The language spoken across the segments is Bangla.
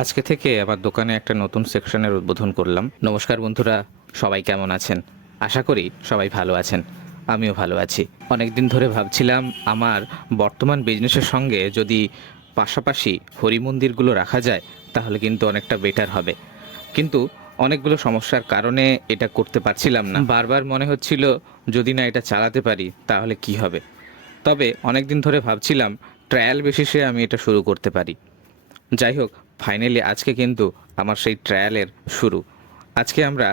আজকে থেকে আমার দোকানে একটা নতুন সেকশনের উদ্বোধন করলাম। নমস্কার বন্ধুরা, সবাই কেমন আছেন? আশা করি সবাই ভালো আছেন। আমিও ভালো আছি। অনেক দিন ধরে ভাবছিলাম আমার বর্তমান বিজনেসের সঙ্গে যদি পাশাপাশি হরি মন্দিরগুলো রাখা যায় তাহলে কিন্তু অনেকটা বেটার হবে। কিন্তু অনেকগুলো সমস্যার কারণে এটা করতে পারছিলাম না। বারবার মনে হচ্ছিল যদি না এটা চালাতে পারি তাহলে কি হবে। তবে অনেক দিন ধরে ভাবছিলাম ট্রায়াল বেসিসে আমি এটা শুরু করতে পারি। যাই হোক, ফাইনালি আজকে কিন্তু আমার সেই ট্রায়ালের শুরু। আজকে আমরা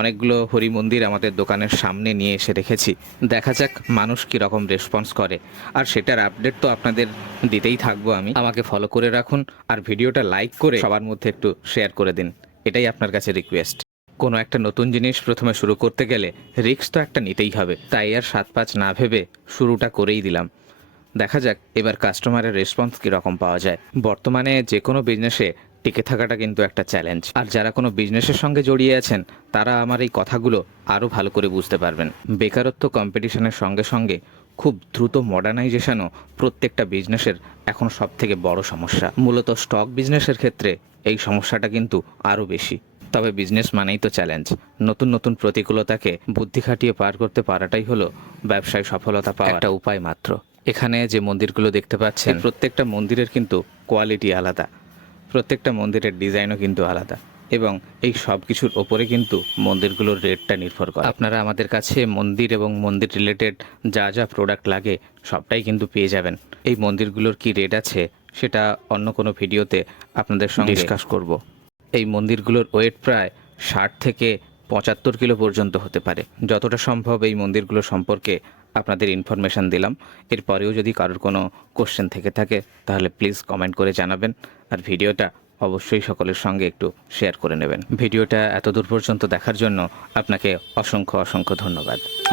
অনেকগুলো হরি মন্দির আমাদের দোকানের সামনে নিয়ে এসে রেখেছি। দেখা যাক মানুষ কীরকম রেসপন্স করে, আর সেটার আপডেট তো আপনাদের দিতেই থাকবো আমি। আমাকে ফলো করে রাখুন আর ভিডিওটা লাইক করে সবার মধ্যে একটু শেয়ার করে দিন, এটাই আপনার কাছে রিকোয়েস্ট। কোনো একটা নতুন জিনিস প্রথমে শুরু করতে গেলে রিস্ক তো একটা নিতেই হবে, তাই আর 7-5 না ভেবে শুরুটা করেই দিলাম। দেখা যাক এবার কাস্টমারের রেসপন্স কীরকম পাওয়া যায়। বর্তমানে যে কোনো বিজনেসে টিকে থাকাটা কিন্তু একটা চ্যালেঞ্জ, আর যারা কোনো বিজনেসের সঙ্গে জড়িয়ে আছেন তারা আমার এই কথাগুলো আরও ভালো করে বুঝতে পারবেন। বেকারত্ব, কম্পিটিশনের সঙ্গে সঙ্গে খুব দ্রুত মডার্নাইজেশনও প্রত্যেকটা বিজনেসের এখন সবথেকে বড় সমস্যা। মূলত স্টক বিজনেসের ক্ষেত্রে এই সমস্যাটা কিন্তু আরও বেশি। তবে বিজনেস মানেই তো চ্যালেঞ্জ। নতুন নতুন প্রতিকূলতাকে বুদ্ধি খাটিয়ে পার করতে পারাটাই হলো ব্যবসায় সফলতা পাওয়ার একটা উপায় মাত্র। এখানে যে মন্দিরগুলো দেখতে পাচ্ছেন প্রত্যেকটা মন্দিরের কিন্তু কোয়ালিটি আলাদা, প্রত্যেকটা মন্দিরের ডিজাইনও কিন্তু আলাদা, এবং এই সব কিছুর ওপরে কিন্তু মন্দিরগুলোর রেটটা নির্ভর করে। আপনারা আমাদের কাছে মন্দির এবং মন্দির রিলেটেড যা যা প্রোডাক্ট লাগে সবটাই কিন্তু পেয়ে যাবেন। এই মন্দিরগুলোর কি রেট আছে সেটা অন্য কোনো ভিডিওতে আপনাদের সঙ্গে ডিসকাস করব। এই মন্দিরগুলোর ওয়েট প্রায় 60 থেকে 75 কিলো পর্যন্ত হতে পারে। যতটা সম্ভব এই মন্দিরগুলো সম্পর্কে আপনাদের ইনফরমেশান দিলাম। এরপরেও যদি কারোর কোনো কোশ্চেন থেকে থাকে তাহলে প্লিজ কমেন্ট করে জানাবেন, আর ভিডিওটা অবশ্যই সকলের সঙ্গে একটু শেয়ার করে নেবেন। ভিডিওটা এত দূর পর্যন্ত দেখার জন্য আপনাকে অসংখ্য অসংখ্য ধন্যবাদ।